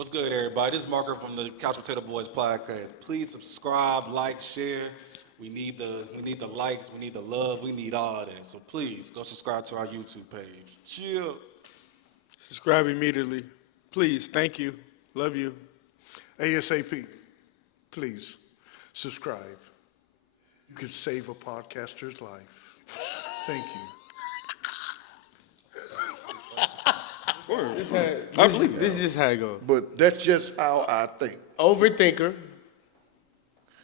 What's good, everybody? This is Marco from the Couch Potato Boys podcast. Please subscribe, like, share. We need the likes, we need the love, we need all that. So please go subscribe to our YouTube page. Chill. Subscribe immediately. Please. Thank you. Love you. ASAP, please subscribe. You can save a podcaster's life. Thank you. I believe this is just how it goes. But that's just how I think. Overthinker.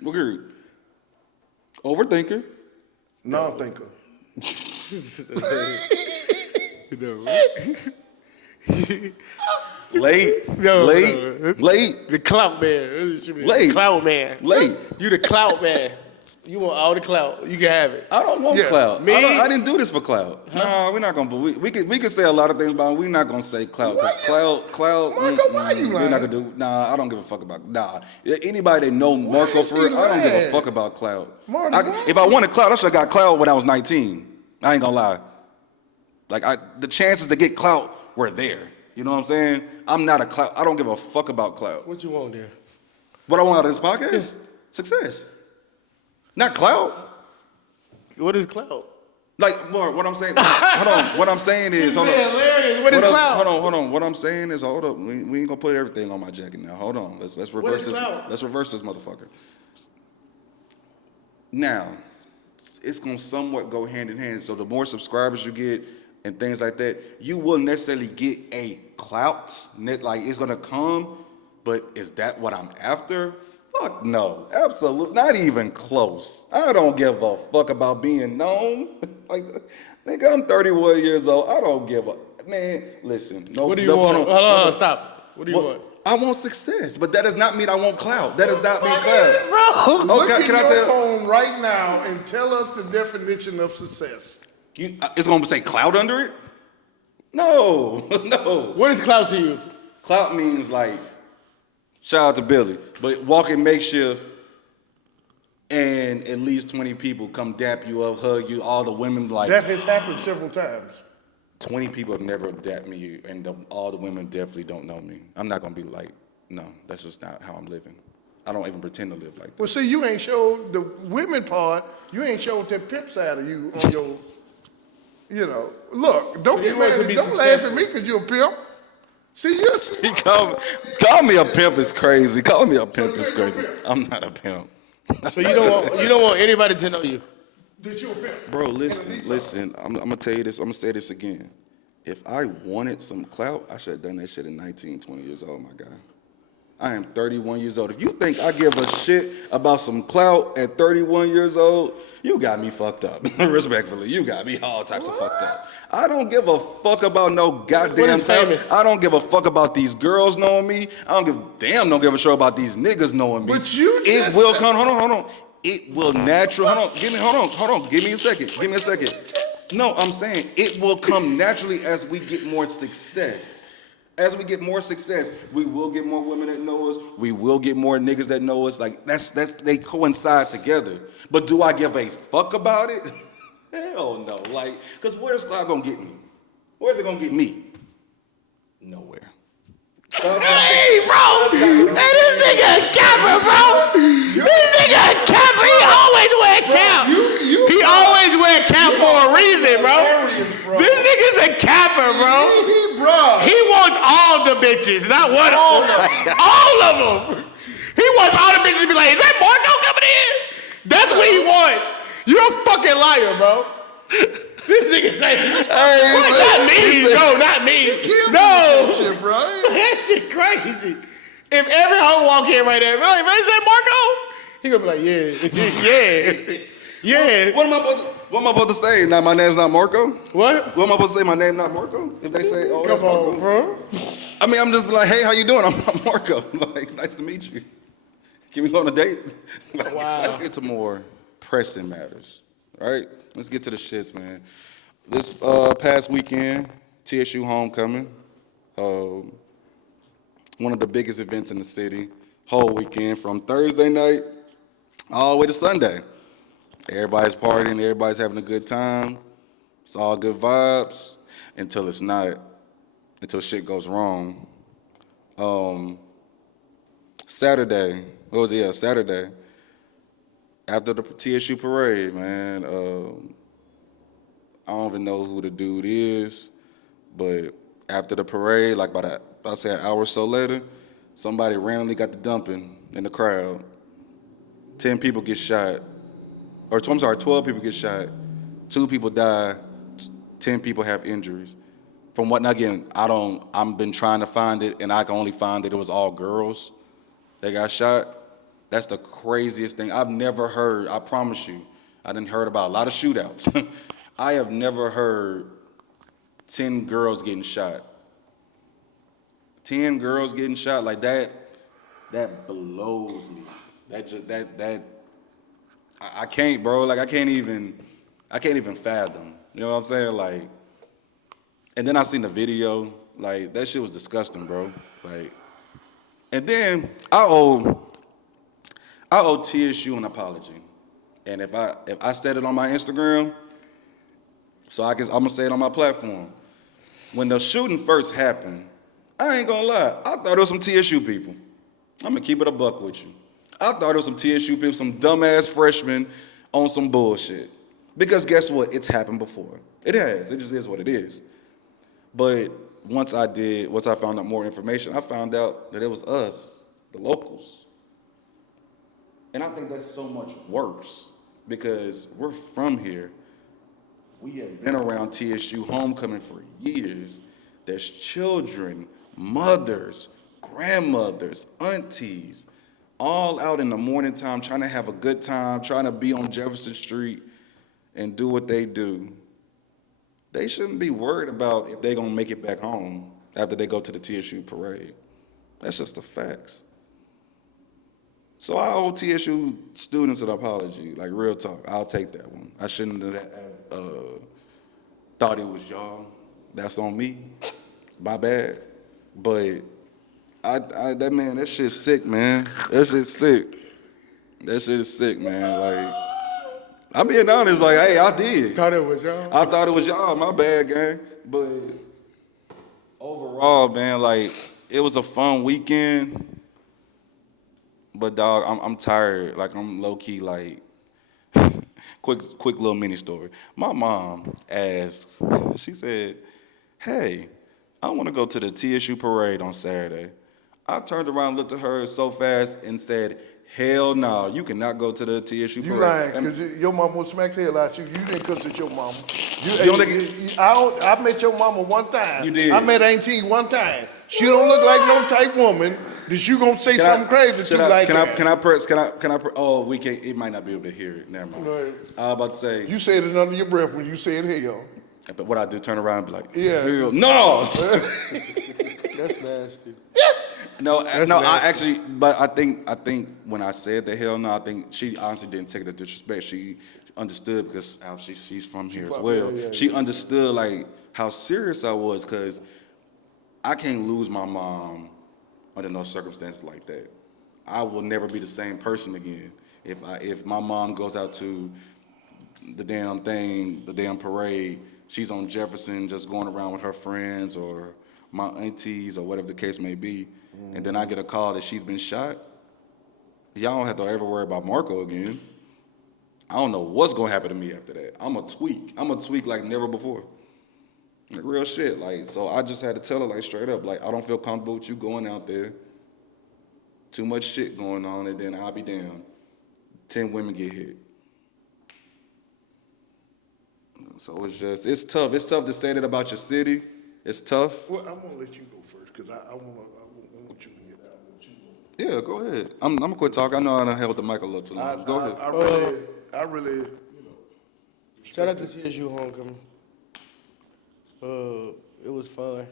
Agreed. Overthinker. Non-thinker. Late. No, late. no. Late. The clout man. Late. Clout man. Late. You the clout man. You want all the clout. You can have it. I don't want Yes. clout. Me? I didn't do this for clout. No, we're not gonna. We can say a lot of things, but we're not gonna say clout because clout. Marco, why you We're lying? not gonna do. Nah, I don't give a fuck about. Nah, anybody that know Marco is for he real, I don't give a lying? fuck about clout. Marty, why If is I he- wanted clout, I should have got clout when I was 19. I ain't gonna lie. Like the chances to get clout were there. You know what I'm saying? I'm not a clout. I don't give a fuck about clout. What you want there? What I want out of this podcast? Success. Not clout. What is clout? Like, what I'm saying, hold on. What I'm saying is, hold on. Hilarious. What is clout? Hold on. What I'm saying is, hold up. We ain't gonna put everything on my jacket now. Hold on. Let's reverse is this. clout? Let's reverse this motherfucker. Now, it's gonna somewhat go hand in hand. So the more subscribers you get and things like that, you will necessarily get a clout. Like it's gonna come, but is that what I'm after? Fuck no, absolutely, not even close. I don't give a fuck about being known. Like, nigga, I'm 31 years old. I don't give a man. Listen, no. What do you no, want? hold Hold on. on, stop. What do you want? I want success, but that does not mean I want clout. That does not mean clout. Bro. Look Okay, at can I your say? phone right now and tell us the definition of success. It's gonna say clout under it? No, no. What is clout to you? Clout means like, shout out to Billy, but walking makeshift and at least 20 people come dap you up, hug you, all the women like, That has happened several times. 20 people have never dapped me and all the women definitely don't know me. I'm not gonna be like, no, that's just not how I'm living. I don't even pretend to live like that. Well, see, you ain't showed the women part. You ain't showed that pimp side of you on your, Look, don't So get you want mad to at be me. Don't laugh at successful. me because you're a pimp. See, you're Call me a pimp is crazy. Call me a pimp is crazy. I'm not a pimp. So you don't want anybody to know you. that you a pimp. Bro, listen. I'm gonna tell you this. I'm gonna say this again. If I wanted some clout, I should have done that shit at 19, 20 years old, my guy. I am 31 years old. If you think I give a shit about some clout at 31 years old, you got me fucked up. Respectfully, you got me all types of fucked up. I don't give a fuck about no goddamn is clout. famous? I don't give a fuck about these girls knowing me. I don't give a shit about these niggas knowing me. But you it just will said- come. Hold on. It will naturally. Hold on. Give me a second. No, I'm saying it will come naturally as we get more success. As we get more success, we will get more women that know us. We will get more niggas that know us. Like that's they coincide together. But do I give a fuck about it? Hell no. Like, cause where's clout gonna get me? Where's it gonna get me? Nowhere. Hey, bro! Hey, this nigga a capper, bro! This nigga a capper! He always wear cap! He always wear cap for a reason, bro! This nigga's a capper, bro! He wants all the bitches, not one of them. All of them! He wants all the bitches to be like, is that Marco coming in? That's what he wants! You're a fucking liar, bro! This nigga say, not me, no, not me. No! Shit, bro. That shit crazy. If every hoe walk in right there, like, man, is that Marco? He gonna be like, yeah. What am I supposed to say? Now my name's not Marco? What? What am I supposed to say? My name not Marco? If they say, oh, that's Come Marco. on, bro. I mean, I'm just like, hey, how you doing? I'm Marco. Like, it's nice to meet you. Can we go on a date? Like, Wow. Let's get to more pressing matters, all right? Let's get to the shits, man. This past weekend, TSU Homecoming, one of the biggest events in the city, whole weekend from Thursday night all the way to Sunday. Everybody's partying, everybody's having a good time. It's all good vibes until it's not, until shit goes wrong. Saturday. What was it? Yeah, Saturday. After the TSU parade, man. I don't even know who the dude is, but after the parade, like I'll say an hour or so later, somebody randomly got the dumping in the crowd. 10 people get shot, or I'm sorry, 12 people get shot. 2 people die. 10 people have injuries. From what, again, I've been trying to find it, and I can only find that it was all girls that got shot. That's the craziest thing. I've never heard, I promise you, I didn't heard about a lot of shootouts. I have never heard 10 girls getting shot. 10 girls getting shot like that blows me. I can't, bro. Like I can't even fathom. You know what I'm saying? Like, and then I seen the video. Like that shit was disgusting, bro. Like, and then I owe TSU an apology. And if I said it on my Instagram, so I'm gonna say it on my platform. When the shooting first happened, I ain't gonna lie, I thought it was some TSU people. I'm gonna keep it a buck with you. I thought it was some TSU people, some dumbass freshmen on some bullshit. Because guess what? It's happened before. It has. It just is what it is. But once I found out more information, I found out that it was us, the locals. And I think that's so much worse because we're from here. We have been around TSU Homecoming for years. There's children, mothers, grandmothers, aunties, all out in the morning time trying to have a good time, trying to be on Jefferson Street and do what they do. They shouldn't be worried about if they're going to make it back home after they go to the TSU parade. That's just the facts. So I owe TSU students an apology, like real talk. I'll take that one. I shouldn't have thought it was y'all. That's on me. My bad. But that shit's sick, man. That shit's sick. That shit is sick, man. Like, I'm being honest, like, hey, I did. Thought it was y'all? I thought it was y'all, my bad, gang. But overall, man, like, it was a fun weekend. But dog, I'm tired. Like I'm low key like quick little mini story. My mom asked, she said, "Hey, I want to go to the TSU parade on Saturday." I turned around, looked at her so fast, and said, "Hell no, you cannot go to the TSU You parade." lying, because your mama will smack the hell out you. You didn't cuss at your mama. I met your mama one time. You did. I met Auntie one time. She don't look like no type woman that you gonna say something crazy to like that. Can I press? Oh, we can't. It might not be able to hear it. Never mind. Right. I was about to say. You said it under your breath when you said hell. But what I do, turn around and be like, Yeah. hell no. That's nasty. No, That's I nasty. actually, but I think when I said the hell no, I think she honestly didn't take it as disrespect. She understood because she's from here as well. Yeah. She understood like how serious I was because I can't lose my mom under no circumstances like that. I will never be the same person again if my mom goes out to the damn thing, the damn parade. She's on Jefferson just going around with her friends or my aunties or whatever the case may be. And then I get a call that she's been shot. Y'all don't have to ever worry about Marco again. I don't know what's gonna happen to me after that. I'm a tweak like never before. Like real shit. Like, so I just had to tell her like straight up, like, I don't feel comfortable with you going out there. Too much shit going on, and then I'll be damned. 10 women get hit. So it's tough. It's tough to say that about your city. It's tough. Well, I'm gonna let you go first because I want you to get out. What you want. Yeah, go ahead. I'm gonna quit talking. I know I done held the mic a little too long. Go ahead. I really, Shout out to TSU Homecoming. It was fun.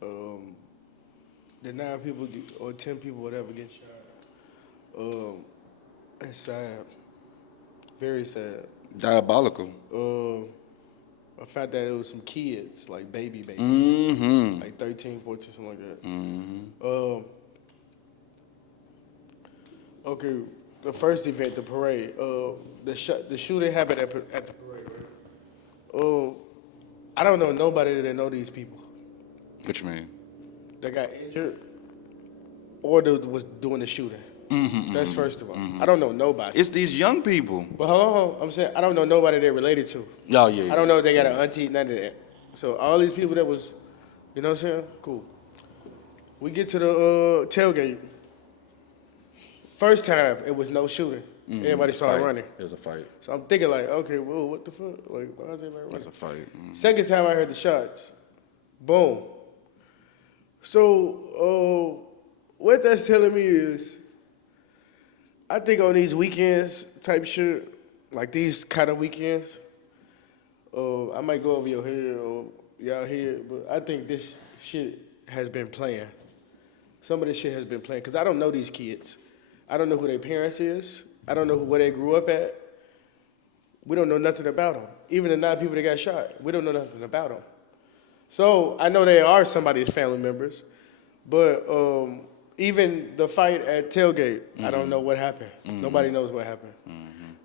The 9 people or 10 people, whatever, get shot. It's sad. Very sad. Diabolical. I found that it was some kids, like babies, Mm-hmm. like 13, 14, something like that. Mm-hmm. Okay, the first event, the parade. The shooting happened at the parade, right? I don't know nobody that know these people. What you mean? that got injured or that was doing the shooting. That's first of all. I don't know nobody. It's these young people. But hold on. I'm saying I don't know nobody they're related to. Oh, yeah. I don't know if they got an auntie, none of that. So all these people that was, you know what I'm saying? Cool. We get to the tailgate. First time, it was no shooting. Everybody started running. It was a fight. So I'm thinking like, okay, well, what the fuck? Like, why is everybody running? It's a fight. Second time I heard the shots. Boom. So what that's telling me is, I think on these weekends type shit, like these kind of weekends, I might go over your head or y'all head, but I think this shit has been playing. Some of this shit has been playing, because I don't know these kids. I don't know who their parents is. I don't know where they grew up at. We don't know nothing about them. Even the 9 people that got shot, we don't know nothing about them. So I know they are somebody's family members, but even the fight at tailgate, I don't know what happened. Nobody knows what happened.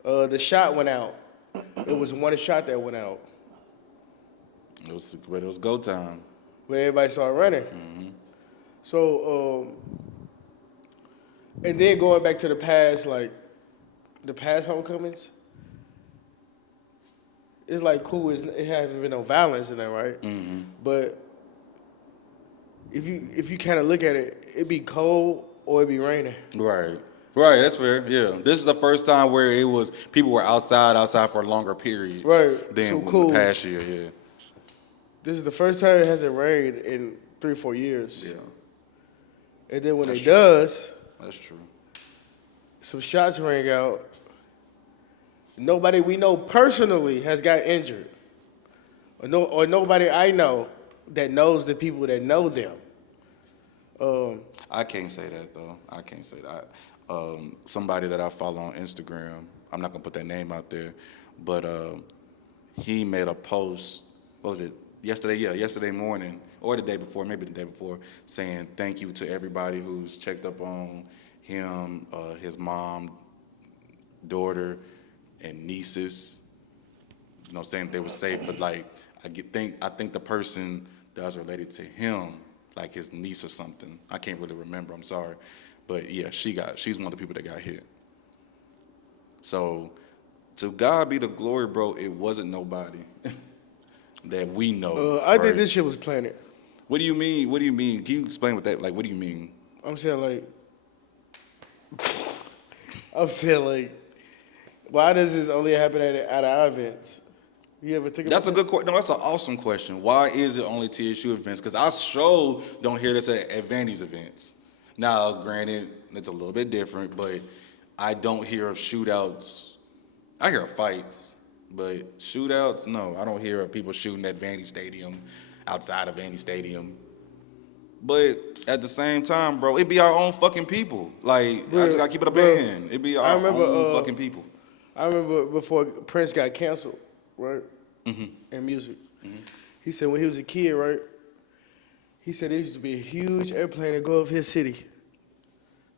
The shot went out. It was one shot that went out. It was go time. Where everybody started running. So, and then going back to the past, like, the past homecomings, it's like cool, it hasn't been no violence in there, right? But if you kind of look at it, it be cold or it be raining. Right, that's fair, yeah. This is the first time where it was, people were outside for a longer period. Right, Than so cool. the past year, yeah. This is the first time it hasn't rained in 3 or 4 years. Yeah. And then when That's it true. does, That's true. some shots rang out. Nobody we know personally has got injured. Or nobody I know that knows the people that know them. I can't say that, though. I can't say that. Somebody that I follow on Instagram, I'm not going to put that name out there, but he made a post, what was it, yesterday? Yeah, yesterday morning, or the day before, maybe the day before, saying thank you to everybody who's checked up on him, his mom, daughter, and nieces, you know, saying they were safe, but like, I think the person that was related to him, like his niece or something, I can't really remember, I'm sorry, but yeah, she's one of the people that got hit. So, to God be the glory, bro, it wasn't nobody that we know. I think right? this shit was planted. What do you mean? What do you mean? Can you explain what that, like, what do you mean? I'm saying like, why does this only happen at our events? You ever think about That's a good question. No, that's an awesome question. Why is it only TSU events? Because I sure don't hear this at Vandy's events. Now, granted, it's a little bit different, but I don't hear of shootouts. I hear of fights, but shootouts, no. I don't hear of people shooting at Vandy Stadium, outside of Vandy Stadium. But at the same time, bro, it be our own fucking people. Like, I just gotta keep it a band. It be our own fucking people. I remember before Prince got canceled, right? In music. He said when he was a kid, right? He said there used to be a huge airplane to go over his city.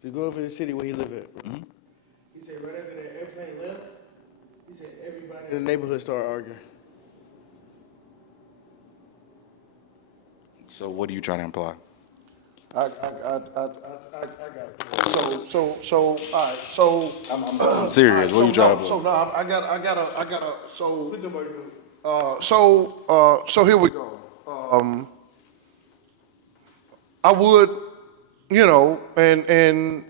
To go over the city where he lived at. He said right after that airplane left, he said everybody in the neighborhood started arguing. So what are you trying to imply? I got it. So, all right, so. I'm serious. What are you trying to imply? So, no, I got so here we go. I would, you know, and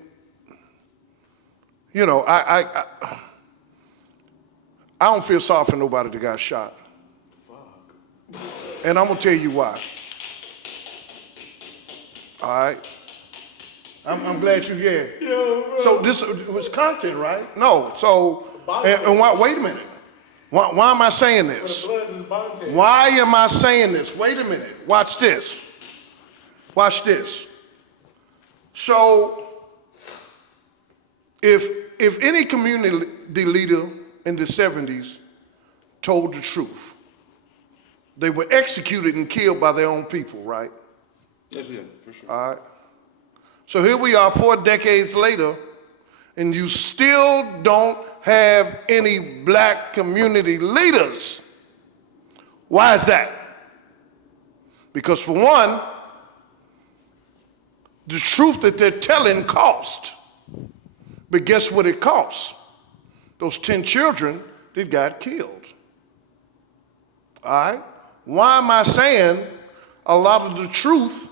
you know, I don't feel sorry for nobody that got shot. Fuck. And I'm gonna tell you why. All right. I'm glad you're here. So this was content, right? No. So and why, wait a minute. Why am I saying this? Why am I saying this? Wait a minute. Watch this. Watch this. So if any community leader in the 70s told the truth, they were executed and killed by their own people, right? Yes, yeah, for sure. All right. So here we are 4 decades later, and you still don't have any black community leaders. Why is that? Because for one, the truth that they're telling cost. But guess what it costs? Those 10 children that got killed. All right? Why am I saying a lot of the truth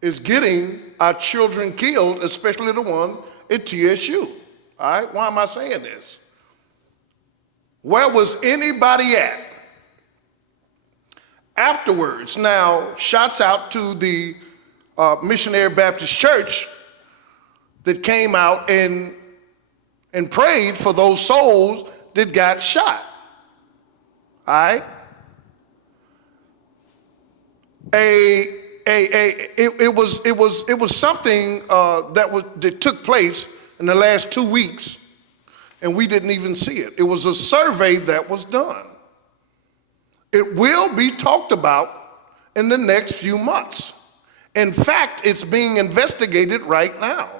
is getting our children killed, especially the one at TSU? All right? Why am I saying this? Where was anybody at afterwards? Now, shouts out to the Missionary Baptist Church that came out and prayed for those souls that got shot. All right? It was something that took place in the last 2 weeks, and we didn't even see it. It was a survey that was done. It will be talked about in the next few months. In fact, it's being investigated right now.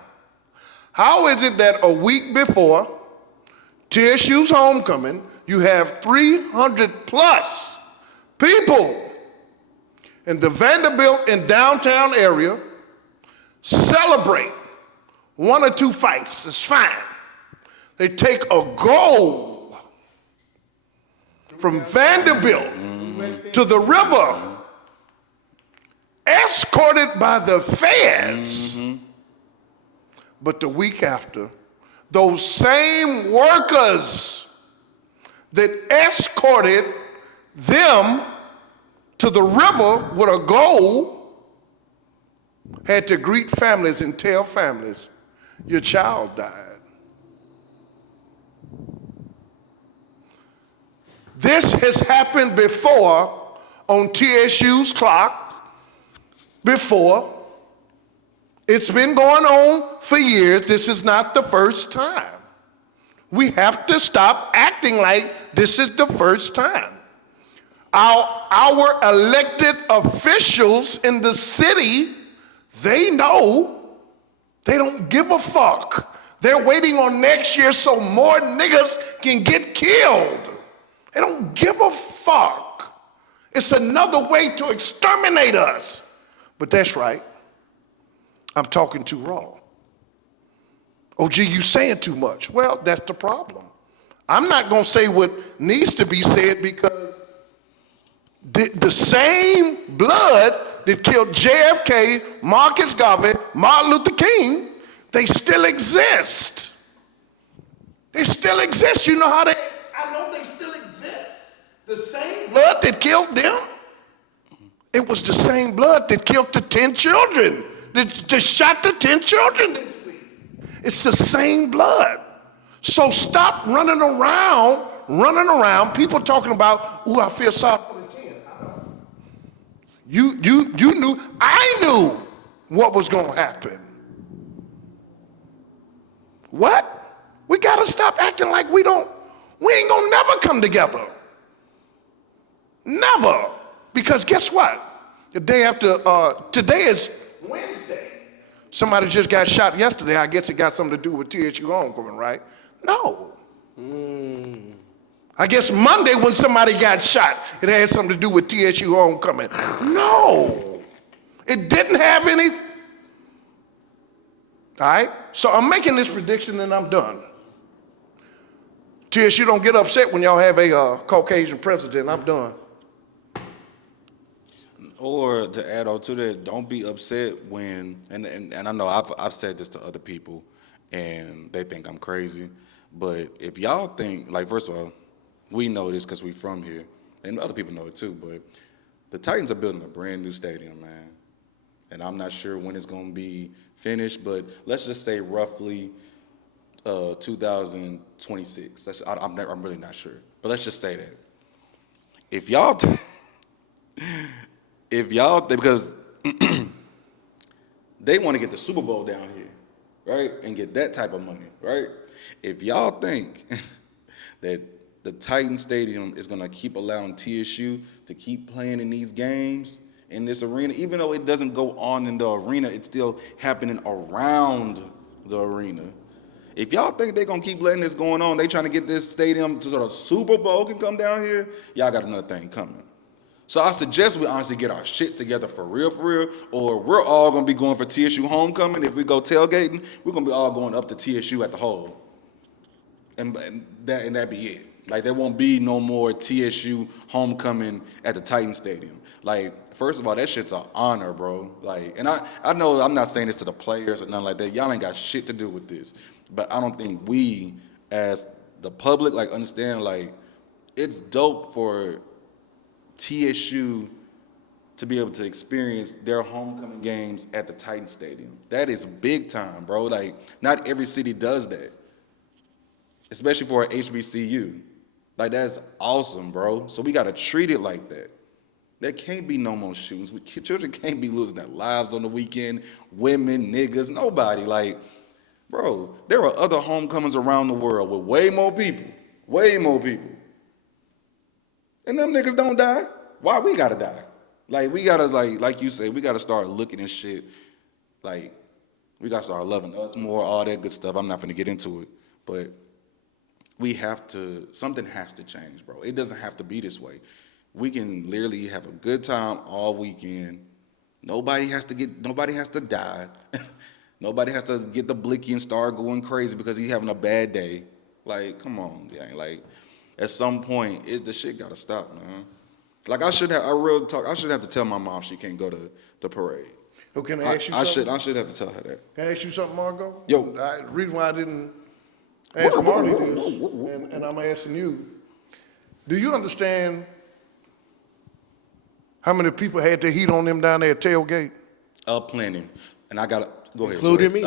How is it that a week before TSU's homecoming, you have 300 plus people in the Vanderbilt and downtown area celebrate 1 or 2 fights? It's fine. They take a goal from Vanderbilt to the river, escorted by the feds. But the week after, those same workers that escorted them to the river with a goal had to greet families and tell families, your child died. This has happened before on TSU's clock, before. It's been going on for years. This is not the first time. We have to stop acting like this is the first time. Our elected officials in the city, they know they don't give a fuck. They're waiting on next year so more niggas can get killed. They don't give a fuck. It's another way to exterminate us. But that's right. I'm talking too raw. Oh, gee, you saying too much. Well, that's the problem. I'm not going to say what needs to be said because the same blood that killed JFK, Marcus Garvey, Martin Luther King, they still exist. They still exist. You know how I know they still exist. The same blood that killed them, it was the same blood that killed the 10 children, that shot the 10 children this week. It's the same blood. So stop running around, people talking about, ooh, I feel sorry for the 10. You knew, I knew what was going to happen. What? We got to stop acting like we ain't going to never come together. Never. Because guess what? The day after, today is Wednesday. Somebody just got shot yesterday. I guess it got something to do with TSU Homecoming, right? No. I guess Monday when somebody got shot, it had something to do with TSU Homecoming. No. It didn't have any. All right? So I'm making this prediction and I'm done. TSU don't get upset when y'all have a Caucasian president. I'm done. Or to add on to that, don't be upset when, and I know I've said this to other people, and they think I'm crazy, but if y'all think, like, first of all, we know this because we from here, and other people know it too, but the Titans are building a brand new stadium, man, and I'm not sure when it's going to be finished, but let's just say roughly 2026. I'm really not sure, but let's just say that. If y'all because they want to get the Super Bowl down here, right? And get that type of money, right? If y'all think that the Titan Stadium is going to keep allowing TSU to keep playing in these games, in this arena, even though it doesn't go on in the arena, it's still happening around the arena. If y'all think they're going to keep letting this going on, they trying to get this stadium so the Super Bowl can come down here, y'all got another thing coming. So I suggest we honestly get our shit together for real, or we're all gonna be going for TSU Homecoming. If we go tailgating, we're gonna be all going up to TSU at the hole. And that be it. Like, there won't be no more TSU Homecoming at the Titan Stadium. Like, first of all, that shit's an honor, bro. Like, and I know I'm not saying this to the players or nothing like that. Y'all ain't got shit to do with this. But I don't think we, as the public, like, understand, like, it's dope for TSU to be able to experience their homecoming games at the Titan Stadium. That is big time, bro. Like, not every city does that, especially for an HBCU. Like, that's awesome, bro. So we got to treat it like that. There can't be no more shootings. Children can't be losing their lives on the weekend. Women, niggas, nobody. Like, bro, there are other homecomings around the world with way more people. Way more people. And them niggas don't die. Why we gotta die? Like, we gotta, like you say, we gotta start looking at shit. Like, we gotta start loving us more, all that good stuff. I'm not gonna get into it. But we have to, something has to change, bro. It doesn't have to be this way. We can literally have a good time all weekend. Nobody has to die. Nobody has to get the blicky and start going crazy because he's having a bad day. Like, come on, gang. Like, at some point, the shit gotta stop, man. Like, I should have to tell my mom she can't go to the parade. Oh, can I ask you something? I should have to tell her that. Can I ask you something, Margo? Yo. The reason why I didn't ask Marty this, and I'm asking you, do you understand how many people had their heat on them down there at tailgate? Plenty. And I gotta go ahead. Including me.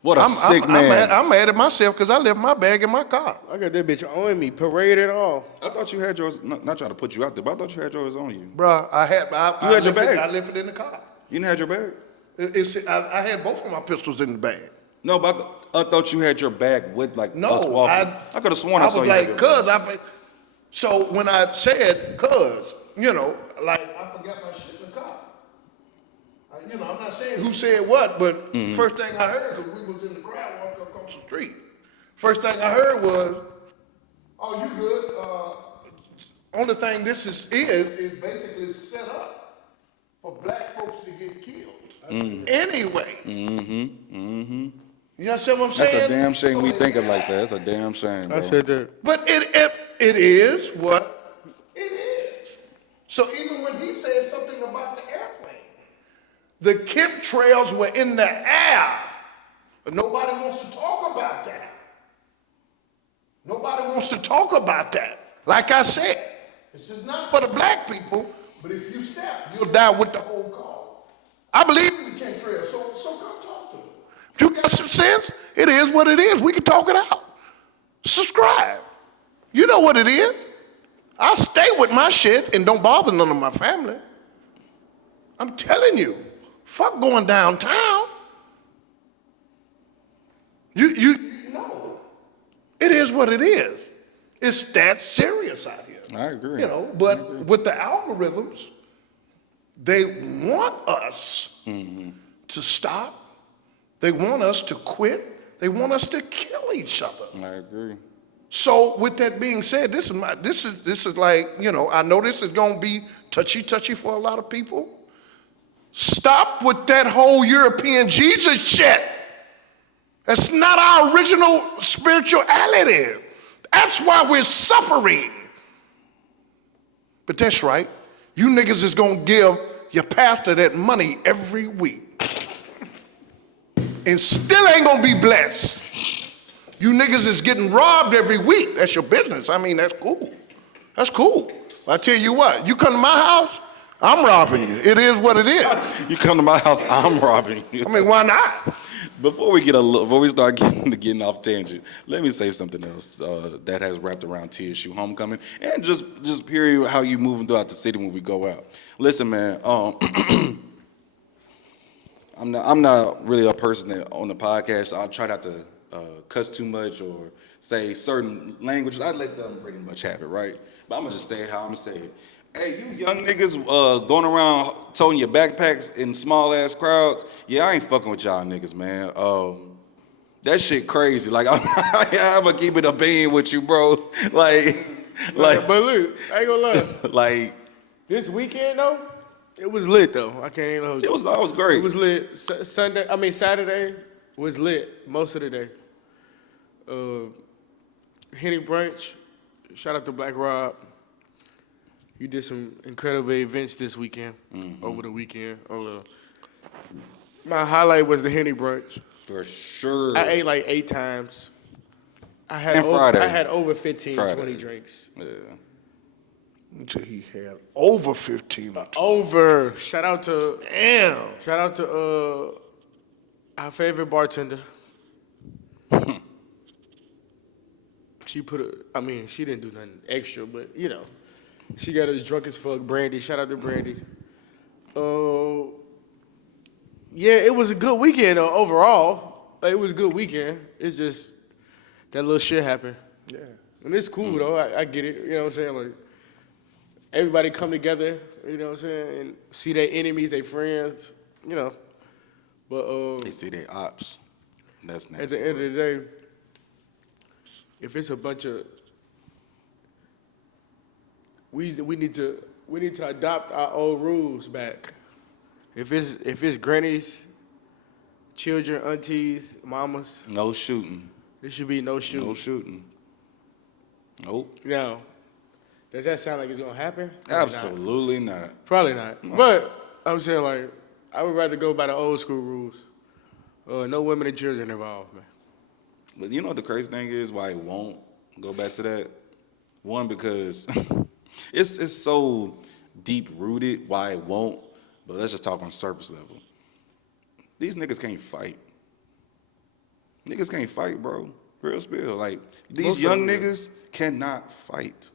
What a sick man. I'm mad at myself because I left my bag in my car. I got that bitch on me, parade and all. I thought you had yours, not trying to put you out there, but I thought you had yours on you. Bruh, I had your bag? I left it in the car. You didn't have your bag? I had both of my pistols in the bag. No, but I thought you had your bag with, like, No, us walking. I could have sworn I saw you. I was like, so when I said, you know, like, I forgot my shit in the car. You know, I'm not saying who said what, but first thing I heard, because we was in the crowd walking across the street, first thing I heard was, oh, you good? Only thing this is basically set up for black folks to get killed. Anyway. You understand what I'm saying? That's a damn shame we think of like that. That's a damn shame, bro. I said that. But it is what it is. So even when he said something about the airplane, the chemtrails were in the air. But nobody wants to talk about that. Nobody wants to talk about that. Like I said, this is not for the black people, but if you step, you'll die with the whole call. I believe in the chemtrails, so come talk to them. If you got some sense, it is what it is. We can talk it out. Subscribe. You know what it is. I stay with my shit and don't bother none of my family. I'm telling you, fuck going downtown. You know, it is what it is. It's that serious out here. I agree. You know, but with the algorithms, they want us to stop. They want us to quit. They want us to kill each other. I agree. So with that being said, this is like, you know, I know this is gonna be touchy for a lot of people. Stop with that whole European Jesus shit. That's not our original spirituality. That's why we're suffering. But that's right. You niggas is gonna give your pastor that money every week. And still ain't gonna be blessed. You niggas is getting robbed every week. That's your business. I mean, that's cool. That's cool. I tell you what, you come to my house, I'm robbing you. It is what it is. You come to my house, I'm robbing you. I mean, why not? Before we start getting off tangent, let me say something else that has wrapped around TSU Homecoming and just period how you moving throughout the city when we go out. Listen, man, I'm not really a person that on the podcast. I try not to cuss too much or say certain languages. I let them pretty much have it, right? But I'm gonna just say it how I'm gonna say it. Hey, you young niggas going around towing your backpacks in small ass crowds. Yeah, I ain't fucking with y'all niggas, man. That shit crazy. Like, I'm gonna keep it a bean with you, bro. Like, Like, but look, I ain't gonna lie. like This weekend though, it was lit though. I can't even hold you. that was great. It was lit. Saturday was lit most of the day. Henny Brunch, shout out to Black Rob. You did some incredible events this weekend, over the weekend. My highlight was the Henny Brunch. For sure. I ate like 8 times. I had And Friday. I had over 15, Friday. 20 drinks. Yeah. Until he had over 15. Over. Shout out to our favorite bartender. She she didn't do nothing extra, but you know, she got us drunk as fuck. Brandy, shout out to Brandy. Yeah, it was a good weekend though, overall. Like, it was a good weekend. It's just that little shit happened. Yeah. And it's cool though. I get it. You know what I'm saying? Like, everybody come together, you know what I'm saying, and see their enemies, their friends, you know. But They see their ops. That's nasty. at the end of the day, if it's a bunch of we need to adopt our old rules back. If it's grannies, children, aunties, mamas, No shooting. it should be no shooting. No shooting. Nope. Now, does that sound like it's gonna happen? Probably not. Absolutely not. Probably not. But I'm saying, like, I would rather go by the old school rules. No women and children involved, man. But you know what the crazy thing is? Why it won't go back to that? One, because it's so deep rooted. Why it won't? But let's just talk on surface level. These niggas can't fight. Niggas can't fight, bro. Real spill. Like, these Most of young them, niggas cannot fight.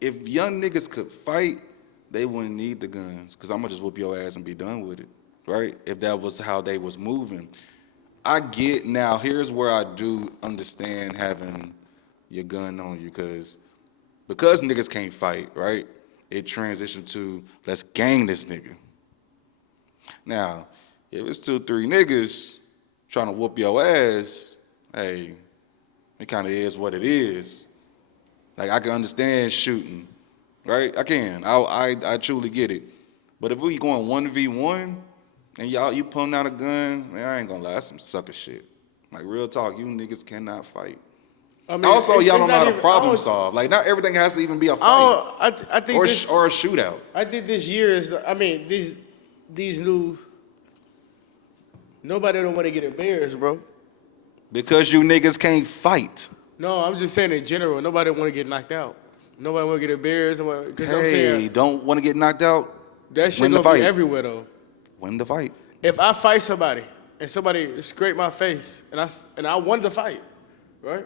If young niggas could fight, they wouldn't need the guns. Because I'm going to just whoop your ass and be done with it. Right? If that was how they was moving. I get now, here's where I do understand having your gun on you. Because niggas can't fight, right? It transitioned to, let's gang this nigga. Now, if it's 2, 3 niggas trying to whoop your ass, hey, it kind of is what it is. Like, I can understand shooting, right? I can. I truly get it. But if we going 1v1 and you pulling out a gun, man, I ain't gonna lie, that's some sucker shit. Like, real talk, you niggas cannot fight. I mean, Also, it's y'all don't know not how to even- problem solve. Like, not everything has to even be a fight I think or this, a shootout. I think this year is. These new. Nobody don't want to get embarrassed, bro. Because you niggas can't fight. No, I'm just saying in general. Nobody want to get knocked out. Nobody want to get embarrassed. Because I'm Hey, saying don't want to get knocked out? that shit win the gonna be fight. everywhere though. Win the fight. If I fight somebody and somebody scrape my face and I won the fight, right?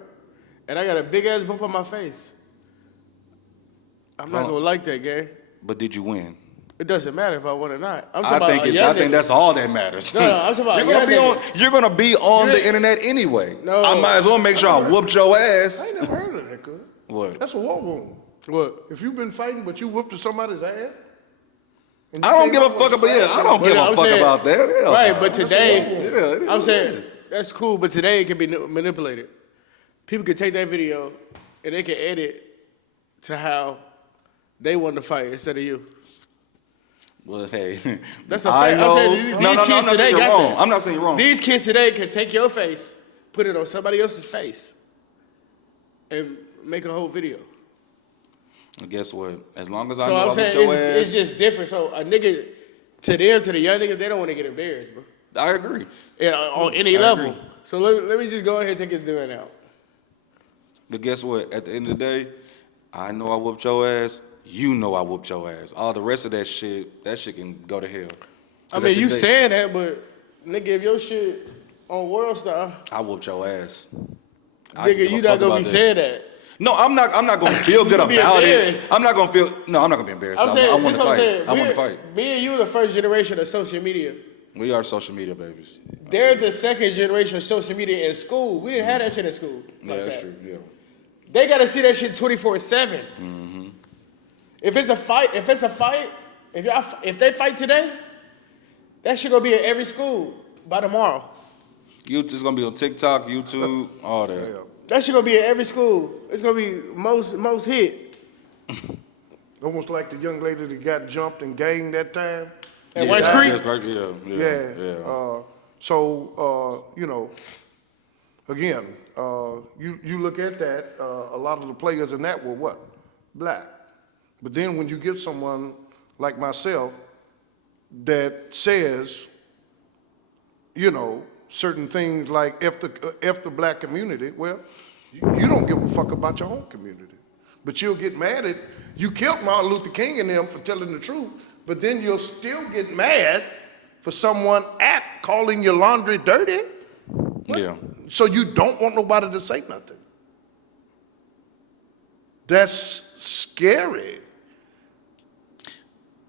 And I got a big ass bump on my face, I'm not Hold on. gonna like that, gang. But did you win? It doesn't matter if I won or not. I'm I talking think about that's all that matters. No, I'm talking about you're gonna young be nigga. you're gonna be on You're- the internet anyway. No. I might as well make sure I whooped your I ass. ain't never heard of that, cuz. What? That's a war room. What? If you've been fighting, but you whooped somebody's ass. and I you don't came give a up with fuck about I don't But give a I'm fuck saying- about that. Hell Right, no. but today, Yeah, it is I'm what saying it is. that's cool. But today it can be manipulated. People can take that video and they can edit to how they want to fight instead of you. Well, hey, That's a I fact. know. I'm saying these no, kids I'm not today saying you're got wrong. that. I'm not saying you're wrong. These kids today can take your face, put it on somebody else's face, and make a whole video. And guess what? As long as I So know I I'm whooped saying your ass, it's just different. So a nigga, to the young niggas, they don't want to get embarrassed, bro. I agree. Yeah, on any I level. agree. So let me just go ahead and take his doing out. But guess what? At the end of the day, I know I whooped your ass. You know I whooped your ass. All the rest of that shit can go to hell. 'Cause I at mean, the you day, saying that, but nigga, if your shit on World Star, I whooped your ass. I don't nigga, give a you fuck not gonna about be that. saying that. No, I'm not gonna feel good You be about it. embarrassed. I'm not gonna feel. No, I'm not gonna be embarrassed. I'm saying, I want this to what I'm fight. saying. I want to fight. Me and you are the first generation of social media. We are social media babies. They're the second generation of social media in school. We didn't have that shit in school. Yeah, like that's that. true. Yeah. They gotta see that shit 24/7. Mm-hmm. If it's a fight, if they fight today, that shit gonna be at every school by tomorrow. You just gonna be on TikTok, YouTube, all that. That shit gonna be at every school. It's gonna be most hit. Almost like the young lady that got jumped and ganged that time. At White Creek? Yeah. You know, again, you look at that, a lot of the players in that were what? Black. But then when you get someone like myself that says, you know, certain things like F the black community, well, you don't give a fuck about your own community. But you'll get mad at, you killed Martin Luther King and them for telling the truth, but then you'll still get mad for someone calling your laundry dirty. Yeah. So you don't want nobody to say nothing. That's scary.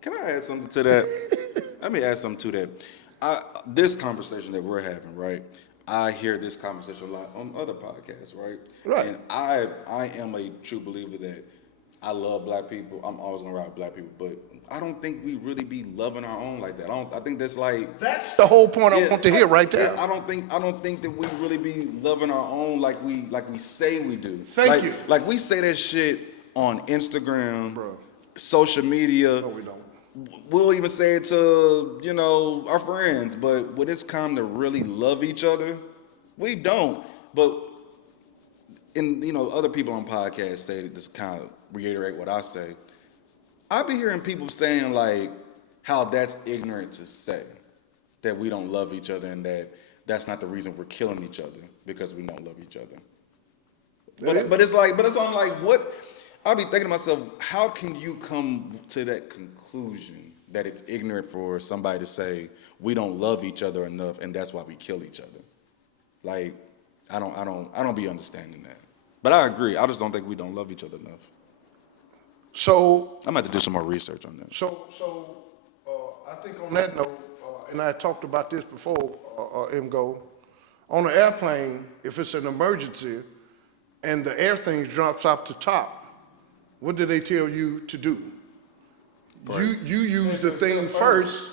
Can I add something to that? Let me add something to that. This conversation that we're having, right? I hear this conversation a lot on other podcasts, right? Right. And I am a true believer that I love black people. I'm always gonna ride with black people, but I don't think we really be loving our own like that. I think that's like That's the whole point I want to hear right there. Yeah, I don't think that we really be loving our own like we say we do. Thank you. Like we say that shit on Instagram, bro, social media. No, we don't. We'll even say it to, you know, our friends, but when it's time to really love each other, we don't. But you know, other people on podcasts say that, just kind of reiterate what I say. I be hearing people saying like how that's ignorant to say, that we don't love each other and that's not the reason we're killing each other, because we don't love each other. But it's like, but it's on like what. I'll be thinking to myself, how can you come to that conclusion that it's ignorant for somebody to say we don't love each other enough and that's why we kill each other? Like, I don't be understanding that. But I agree. I just don't think we don't love each other enough. So I'm going to have to do some more research on that. So I think on that note, and I talked about this before, MGO, on an airplane, if it's an emergency and the air thing drops off the top, what do they tell you to do? Right. You use the thing first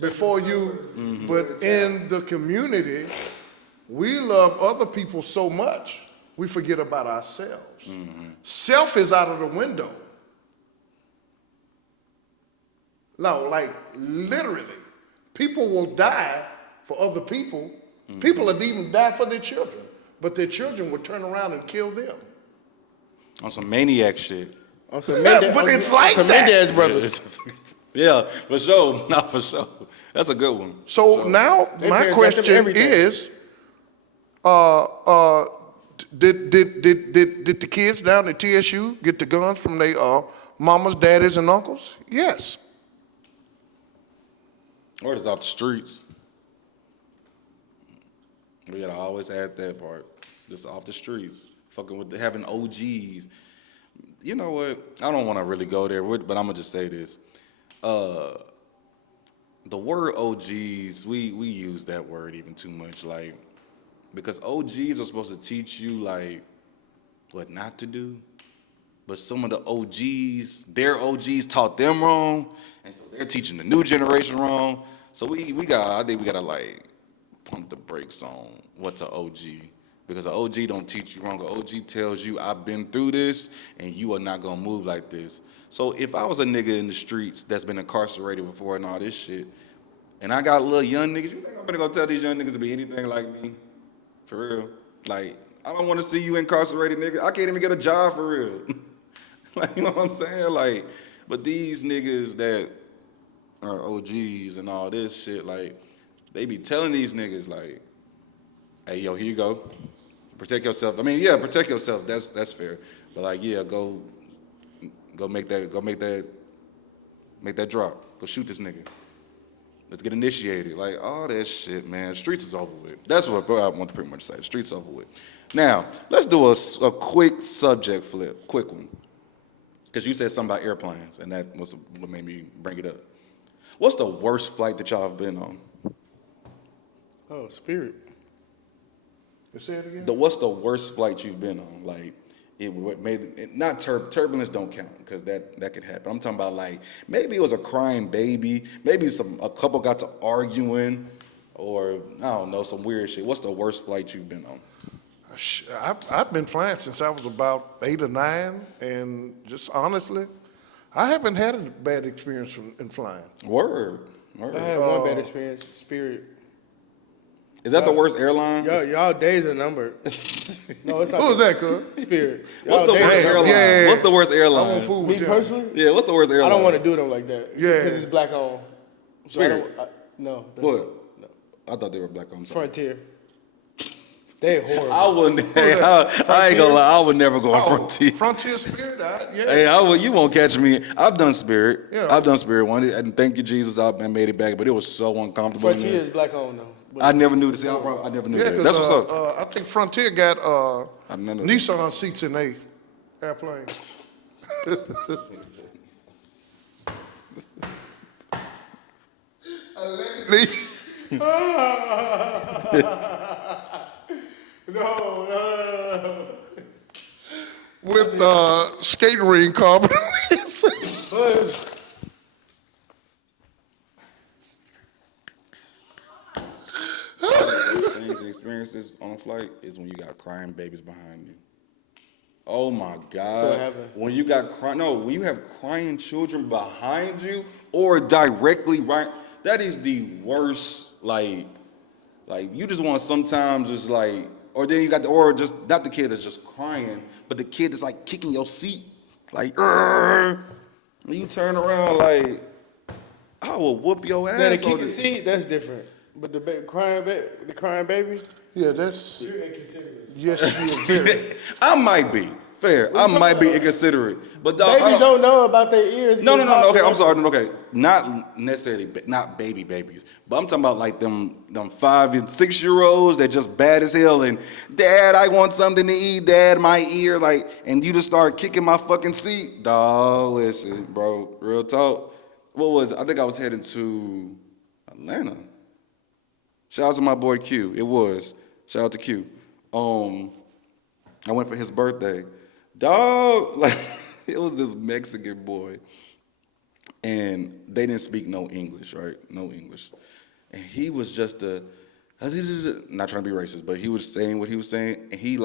before you, but in the community, we love other people so much, we forget about ourselves. Self is out of the window. No, like literally, people will die for other people. People would even die for their children, but their children would turn around and kill them. On some maniac shit. On some But it's like some that. Mendez brothers. Yeah, for sure. Not for sure. That's a good one. So now They my parents got them question everything. is, did the kids down at TSU get the guns from their mamas, daddies, and uncles? Yes. Or just off the streets. We gotta always add that part. Just off the streets. Fucking with having OGs. You know what? I don't want to really go there, but I'm gonna just say this. The word OGs, we use that word even too much, like, because OGs are supposed to teach you like what not to do, but some of the OGs, their OGs taught them wrong, and so they're teaching the new generation wrong. So I think we gotta like pump the brakes on what's an OG. Because an OG don't teach you wrong. An OG tells you, I've been through this, and you are not gonna move like this. So if I was a nigga in the streets that's been incarcerated before and all this shit, and I got little young niggas, you think I'm gonna tell these young niggas to be anything like me? For real? Like, I don't wanna see you incarcerated, nigga. I can't even get a job for real. Like, you know what I'm saying? Like, but these niggas that are OGs and all this shit, like, they be telling these niggas, like, hey, yo, here you go. Protect yourself. I mean, yeah, protect yourself. That's fair. But like, yeah, go make that drop. Go shoot this nigga. Let's get initiated. Like, all that shit, man. Streets is over with. That's what I want to pretty much say. Streets over with. Now, let's do a quick subject flip, quick one. Because you said something about airplanes, and that was what made me bring it up. What's the worst flight that y'all have been on? Oh, Spirit. Say it again? What's the worst flight you've been on? Like, not turbulence don't count, because that could happen. I'm talking about like, maybe it was a crying baby, maybe a couple got to arguing, or I don't know, some weird shit. What's the worst flight you've been on? I've been flying since I was about 8 or 9, and just honestly, I haven't had a bad experience in flying. Word. I had one bad experience. Spirit. Is that the worst airline? Y'all days are numbered. No, it's not. Who was that, cuz? Spirit. What's the Y'all worst days are airline? Yeah. What's the worst I airline? won't fool numbered. with Me you. personally, Yeah, what's the worst airline? I don't want to do them like that. Yeah. Because it's black on. So Spirit. no. What? I thought they were black on. Frontier. They horrible. I wouldn't. Hey, I ain't gonna lie. I would never go on Frontier. Frontier Spirit, yeah. Hey, you won't catch me. I've done Spirit. Yeah. I've done Spirit one, and thank you, Jesus, I made it back. But it was so uncomfortable. in Frontier there. is black on though. I never knew this. I never knew Yeah, that. That's because what's up. I think Frontier got I didn't know that. Nissan seats in a airplane. Allegedly. No. With skating ring carbon. Things and experiences on a flight is when you got crying babies behind you. Oh my God! What happened? When you have crying children behind you or directly right, that is the worst. Like you just want sometimes just like, or then you got just not the kid that's just crying, but the kid that's like kicking your seat, like, when you turn around like, I will whoop your ass. Now the on kicking this. seat, that's different. But the crying baby, Yeah, that's. you're inconsiderate. Yes, you are. I might be fair. I might be inconsiderate, but dog, Babies don't know about their ears. No. getting Okay, I'm popped. sorry. Okay, not necessarily, not babies, but I'm talking about like them 5 and 6 year olds that just bad as hell. And Dad, I want something to eat. Dad, my ear, like, and you just start kicking my fucking seat, dog. Listen, bro, real talk. What was it? I think I was heading to Atlanta. Shout out to my boy Q. It was. Shout out to Q. I went for his birthday. Dog, like, it was this Mexican boy. And they didn't speak no English, right? No English. And he was just not trying to be racist, but he was saying what he was saying. And he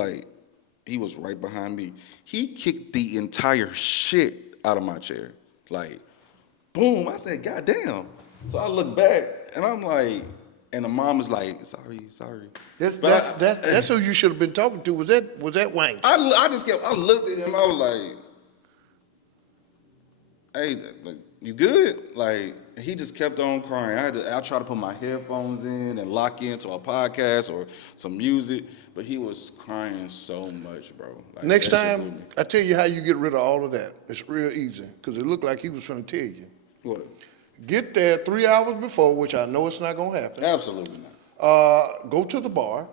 was right behind me. He kicked the entire shit out of my chair. Like, boom. I said, God damn. So I look back and I'm like, and the mom was like, sorry. That's who you should have been talking to. Was that Wayne? I looked at him, I was like, hey, like, you good? Like, he just kept on crying. I tried to put my headphones in and lock into a podcast or some music, but he was crying so much, bro. Like, Next that shit blew time, me. I tell you how you get rid of all of that. It's real easy, because it looked like he was trying to tell you. What? Get there 3 hours before, which I know it's not going to happen. Absolutely not. Go to the bar,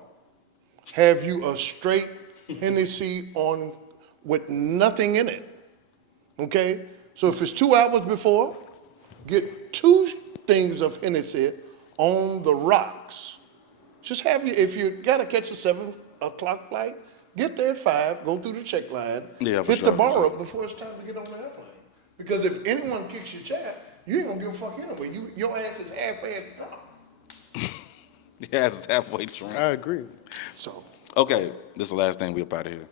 have you a straight Hennessy on with nothing in it. Okay? So if it's 2 hours before, get 2 things of Hennessy on the rocks. Just if you got to catch a 7 o'clock flight, get there at 5, go through the check line, Yeah, for hit sure, the bar for sure. up before it's time to get on the airplane. Because if anyone kicks your chair, you ain't gonna give a fuck anyway. Your ass is halfway at the top. Yeah, it's halfway drunk. I agree. So Okay, this is the last thing we up out of here.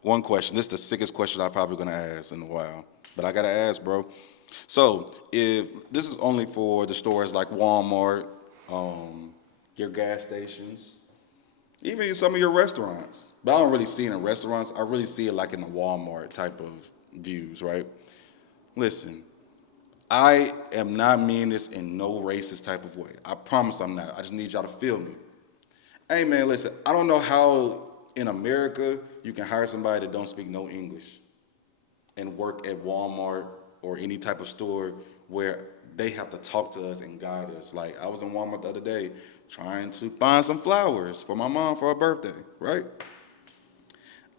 One question. This is the sickest question I'm probably gonna ask in a while, but I gotta ask, bro. So if this is only for the stores like Walmart, your gas stations, even some of your restaurants, but I don't really see it in restaurants. I really see it like in the Walmart type of views, right? Listen, I am not meaning this in no racist type of way. I promise I'm not. I just need y'all to feel me. Hey man, listen, I don't know how in America you can hire somebody that don't speak no English and work at Walmart or any type of store where they have to talk to us and guide us. Like, I was in Walmart the other day trying to find some flowers for my mom for her birthday, right?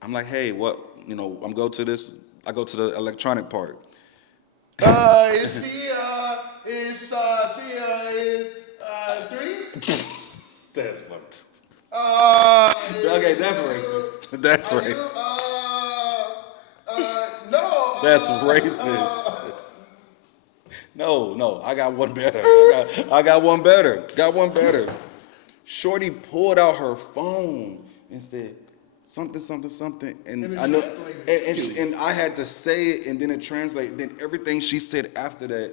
I'm like, hey, I go to the electronic part. is 3? That's fucked. Okay, that's racist. That's racist. No. That's racist. No, I got one better. I got one better. Shorty pulled out her phone and said, something, something, something, And and it I know, translated and I had to say it, and then it translated. Then everything she said after that,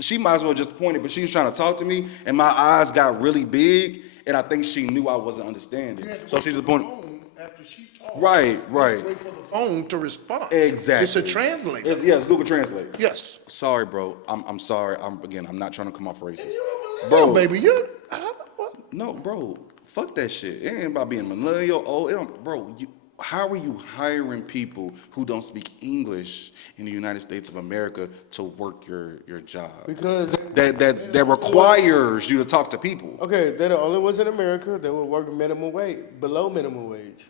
she might as well just point it, but she was trying to talk to me, and my eyes got really big, and I think she knew I wasn't understanding. You had to So wait she's for just the pointing. phone after she talked. Right, You had to right. wait for the phone to respond. Exactly. It's a translator. It's Google Translate. Yes. Sorry, bro. I'm sorry. I'm not trying to come off racist. You're a Bro, millennial, baby. What? no, bro. Fuck that shit. It ain't about being millennial. Bro, how are you hiring people who don't speak English in the United States of America to work your job? Because That requires you to talk to people. okay, they're the only ones in America that will work minimum wage, below minimum wage.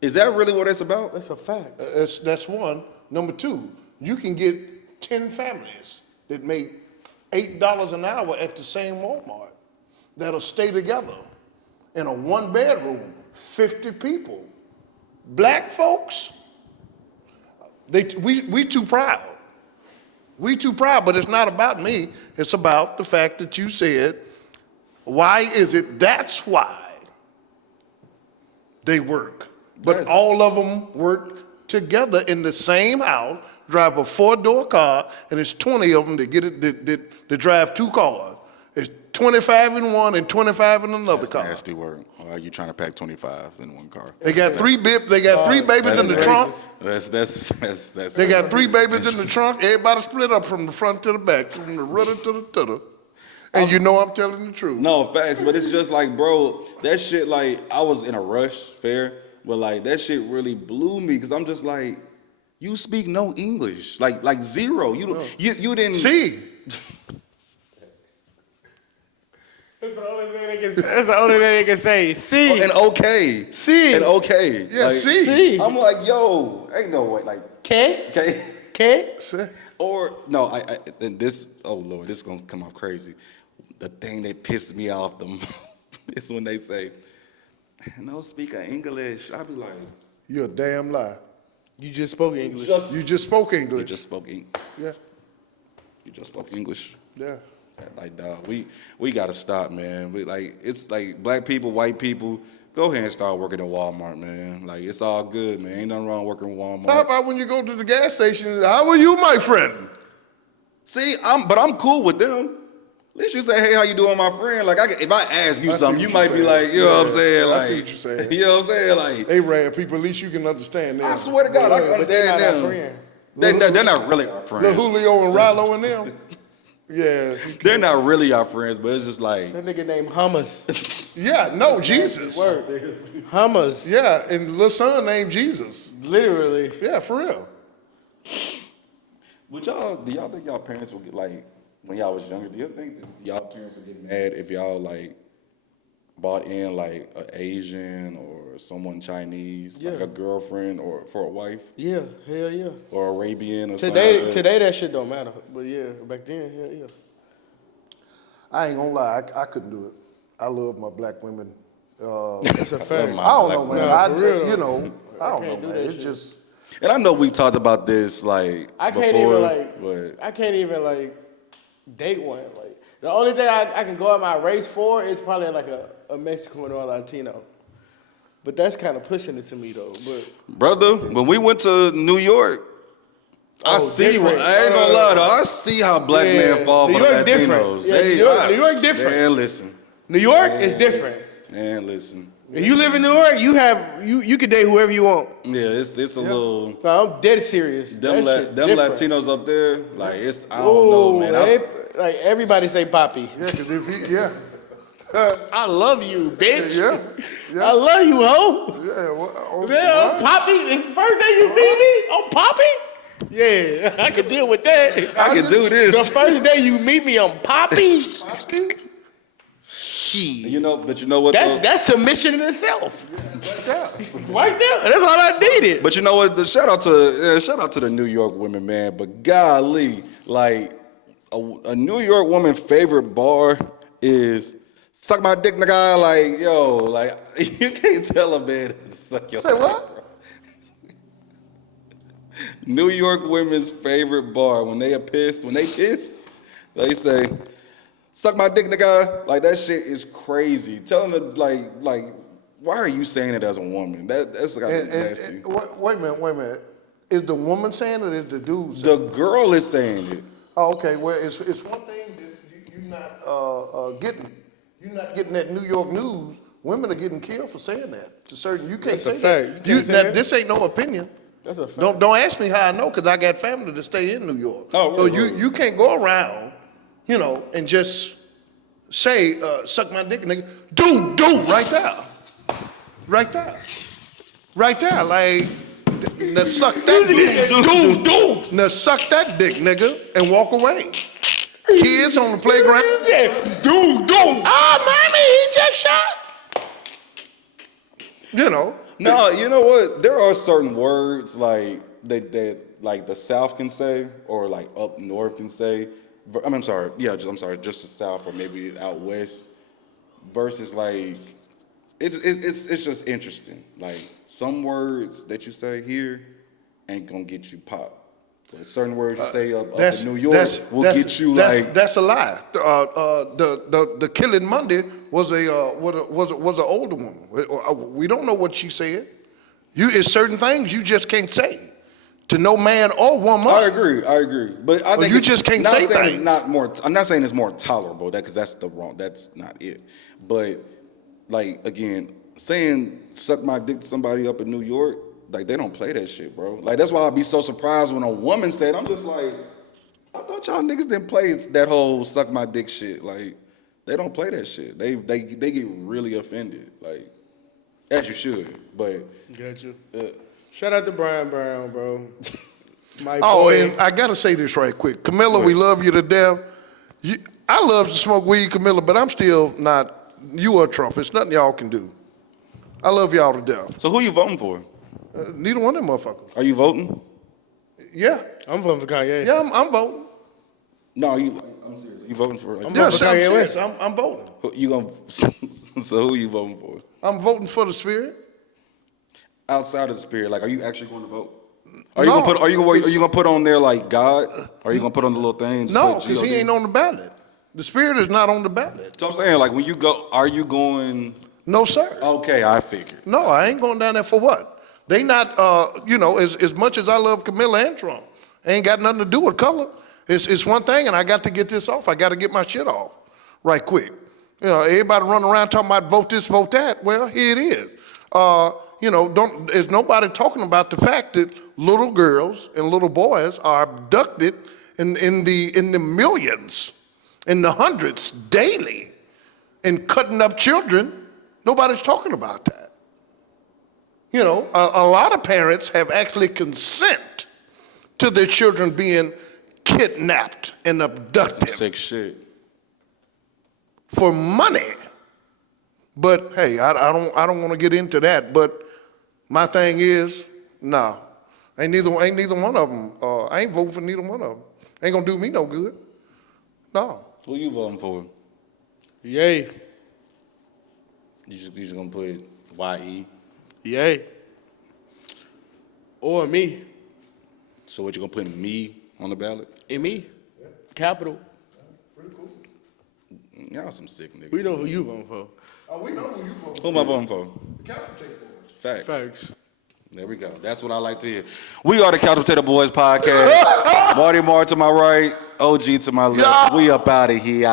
Is that really what it's about? That's a fact. That's one. Number two, you can get 10 families that make $8 an hour at the same Walmart that'll stay together in a 1-bedroom, 50 people. Black folks, we too proud. We too proud, but it's not about me. It's about the fact that you said, why is it? That's why they work. But Yes. all of them work together in the same house, drive a 4-door car, and it's 20 of them that get it that drive 2 cars. It's 25 in one and 25 in another car. Nasty word. Or are you trying to pack 25 in one car? They got three babies in the trunk. That's They got 3 babies in the trunk. Everybody split up from the front to the back, from the rudder to the tudder. And you know I'm telling the truth. No, facts, but it's just like, bro, that shit, like, I was in a rush, fair, but like, that shit really blew me, because I'm just like, you speak no English, like zero. You didn't. See, That's the only thing they can say. See. And okay. See. And okay. Yeah, like, see. I'm like, yo, ain't no way, like, okay. Or, no, and this, oh Lord, this is gonna come off crazy. The thing that pissed me off the most is when they say, no speak of English. I be like, you're a damn lie. You just spoke English. You just spoke you English. just spoke English. Yeah, You just spoke English. yeah. Like, dog, we gotta stop, man. It's like black people, white people, go ahead and start working at Walmart, man. Like, it's all good, man. Ain't nothing wrong working at Walmart. How about when you go to the gas station? How are you, my friend? See, I'm cool with them. At least you say, hey, how you doing, my friend? Like, if I ask you I see something, what you you're might be saying. like, you know what I'm Yeah, saying? I Like, see what you're saying. You know what I'm saying? Like, Arab people, at least you can understand them. I swear to God, I can But they're not understand our them. friend. They're not really our friends. Little Julio and Rallo and them. Yeah. They're not really our friends, but it's just like, That nigga named Hummus. Yeah, no, Jesus. Word. Hummus. Yeah, and little son named Jesus. Literally. Yeah, for real. do y'all think y'all parents would get, like, when y'all was younger, do you think that y'all parents would get mad if y'all, like, bought in, like, an Asian or someone Chinese, like Yeah. a girlfriend or for a wife, Yeah, hell yeah. or Arabian or something like that? Today that shit don't matter. But yeah, back then, hell yeah. I ain't gonna lie, I couldn't do it. I love my black women. That's a fact. I don't know, man. Nah, for real, You though. know, I don't know, can't do man. that It's shit. just, And I know we talked about this, like, I can't before, even like. but I can't even like date one. Like the only thing I can go out my race for is probably like a Mexican or a Latino. But that's kind of pushing it to me though. But brother, when we went to New York, I see. different. I ain't gonna lie though. I see how black Yeah. men fall New for the York different. Latinos. Yeah, New York different. Man, listen. New York is different. Man, listen. If you live in New York, you can date whoever you want. Yeah, it's a little. No, I'm dead serious. Them That shit them different. Latinos up there, like it's. I don't know, man. Like everybody say Poppy. yeah, because if he, yeah. I love you, bitch. Yeah. I love you, ho. Yeah, well, Yeah, I'm Poppy. It's the first day you meet me, I'm Poppy. Yeah, I can deal with that. I can do The this. first day you meet me, I'm Poppy. You know, but you know what? though? That's submission in itself. Right there. That's all I needed. But you know what? Shout out to the New York women, man. But golly, like a New York woman favorite bar is suck my dick, nigga. Like yo, like you can't tell a man to suck your. Say what? New York women's favorite bar when they pissed, they say, "Suck my dick, nigga." Like that shit is crazy. Tell them to like Why are you saying it as a woman? That's gotta be nasty. Wait a minute. Is the woman saying it or is the dude saying The girl is saying it. Oh, okay. Well, it's one thing that you're not getting. You're not getting that New York news. Women are getting killed for saying that. To certain, you can't That's say a fact. that. You can't say that? This ain't no opinion. That's a fact. Don't ask me how I know, because I got family that stay in New York. Oh, so right. you can't go around, and just say suck my dick, nigga. Dude, right there, like. Now suck that dude. Now suck that dick, nigga, and walk away. Kids on the playground. Dude. Mommy, he just shot. No, you know what? There are certain words like that like the South can say, or like up north can say. I'm sorry, just the South or maybe out west. Versus like, it's just interesting. Like some words that you say here ain't gonna get you popped. But certain words you say up in New York will get you like. That's a lie. The killing Monday was an older woman. We don't know what she said. It's certain things you just can't say to no man or woman. I agree, but I think you just can't say things. I'm not saying it's more tolerable, because that's not it. But like again, saying suck my dick to somebody up in New York, like they don't play that shit, bro. Like that's why I'd be so surprised when a woman said, I'm just like, I thought y'all niggas didn't play that whole suck my dick shit. Like they don't play that shit. They get really offended, like as you should. But Got you. Shout out to Brian Brown, bro. My Oh, boy. and I gotta say this right quick, Camilla. We love you to death. I love to smoke weed, Camilla, but I'm still not. You are Trump. It's nothing y'all can do. I love y'all to death. so who you voting for? Neither one of them motherfuckers. Are you voting? Yeah, I'm voting for Kanye. yeah, I'm voting. No, I'm serious. You voting for? I'm Yeah, voting for I'm Kanye serious. West. I'm voting. You gonna? So who you voting for? I'm voting for the spirit. Outside of the spirit, like, are you actually going to vote? Are you No. gonna put on there like God? Are you gonna put on the little thing? just No, put because he G.O.D.? ain't on the ballot. The spirit is not on the ballot. So I'm saying, like, when you go, are you going? No, sir. Okay, I figured. No, I ain't going down there for what? They not, as much as I love Camilla and Trump, ain't got nothing to do with color. It's one thing, and I got to get this off. I got to get my shit off right quick. Everybody running around talking about vote this, vote that. Well, here it is. There's nobody talking about the fact that little girls and little boys are abducted in the millions, in the hundreds daily, and cutting up children. Nobody's talking about that. A lot of parents have actually consent to their children being kidnapped and abducted Sick shit. for money. But hey, I don't want to get into that. But my thing is, no, ain't neither one of them. I ain't voting for neither one of them. Ain't gonna do me no good. No. Who you voting for? Yay. You just gonna put YE? Yay. Or me. So what, you gonna put me on the ballot? And me. Capital. Y'all some sick niggas. We know who you voting for. Oh, we know who you vote for. Who am I voting for? The Couch Potato Boys. Facts. Facts. There we go. That's what I like to hear. We are the Couch Potato Boys podcast. Marty Moore to my right, OG to my left. We up out of here.